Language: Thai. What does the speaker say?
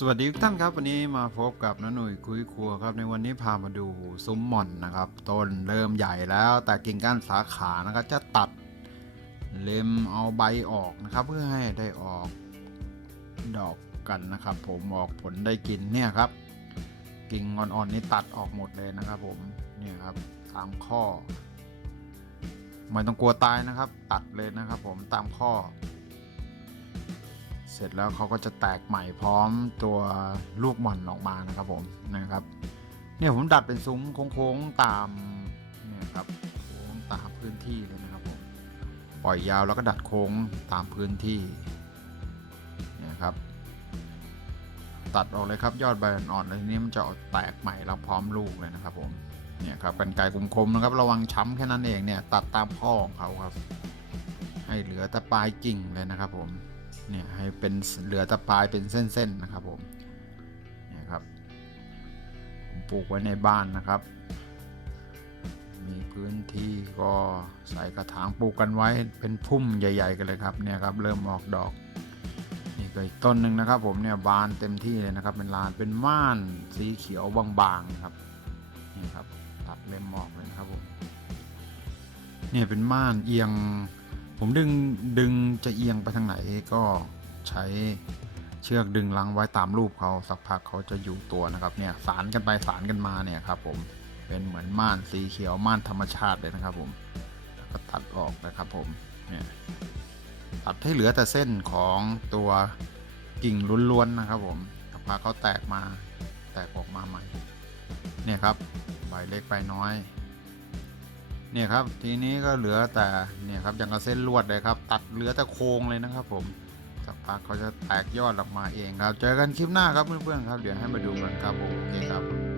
สวัสดีทุกท่านครับวันนี้มาพบกับน้าหนุ่ยคุยครัวครับในวันนี้พามาดูซุ้มหม่อนนะครับต้นเริ่มใหญ่แล้วแต่กิ่งก้านสาขานะครับจะตัดเล็มเอาใบออกนะครับ เพื่อให้ได้ออกดอกกันนะครับ ผมออกผลได้กินเนี่ยครับ กิ่งอ่อนๆนี่ตัดออกหมดเลยนะครับ ผมเนี่ยครับตามข้อไม่ต้องกลัวตายนะครับ ตัดเลยนะครับ ผมตามข้อ เสร็จแล้วเขาก็จะแตกใหม่พร้อมตัวลูกหม่อนออกมานะครับผมนะครับ เนี่ยผมดัดเป็นซุ้มโค้งๆตามเนี่ยครับโค้งตามพื้นที่เลยนะครับผมปล่อยยาวแล้วก็ดัดโค้งตามพื้นที่เนี่ยครับ ตัดออกเลยครับยอดใบอ่อนๆแล้วทีนี้มันจะแตกใหม่แล้วพร้อมลูกเลยนะครับผมเนี่ยครับกันไกรคมๆนะครับระวังช้ำแค่นั้นเองเนี่ยตัดตามข้อของเขาครับ ให้เหลือแต่ปลายกิ่งเลยนะครับผม เนี่ยให้เป็นเหลือต่ปลายเป็นเส้นๆนะครับผมเนี่ยครับผมปลูกไว้ในบ้านนะครับ มีพื้นที่ก็ใส่กระถางปลูกกันไว้เป็นพุ่มใหญ่ ๆ กันเลยครับเนี่ยครับเริ่มออกดอกนี่ก็อีกต้นหนึ่งนะครับผมเนี่ยบานเต็มที่เลยนะครับ เป็นลานเป็นม่านสีเขียวบางๆนะครับนี่ครับตัดเล็มออกเลยนะครับผมเนี่ยเป็นม่านเอียง ผมดึงดึงจะเอียงไปทางไหนก็ใช้เชือกดึงลังไว้ตามรูปเขาสักพักเขาจะอยู่ตัวนะครับเนี่ยสารกันไปสารกันมาเนี่ยครับผมเป็นเหมือนม่านสีเขียวม่านธรรมชาติเลยนะครับผมแล้วก็ตัดออกนะครับผมเนี่ยตัดให้เหลือแต่เส้นของตัวกิ่งล้วนๆนะครับผมสักพักเขาแตกมาแตกออกมาใหม่เนี่ยครับใบเล็กใบน้อย เนี่ยครับทีนี้ก็เหลือแต่เนี่ยครับอย่างกับเส้นลวดเลยครับ ตัดเหลือแต่โครงเลยนะครับ ผมสักพักเขาจะแตกยอดออกมาเองครับ เจอกันคลิปหน้าครับเพื่อนๆครับเดี๋ยวให้มาดูกันครับผมโอเคครับ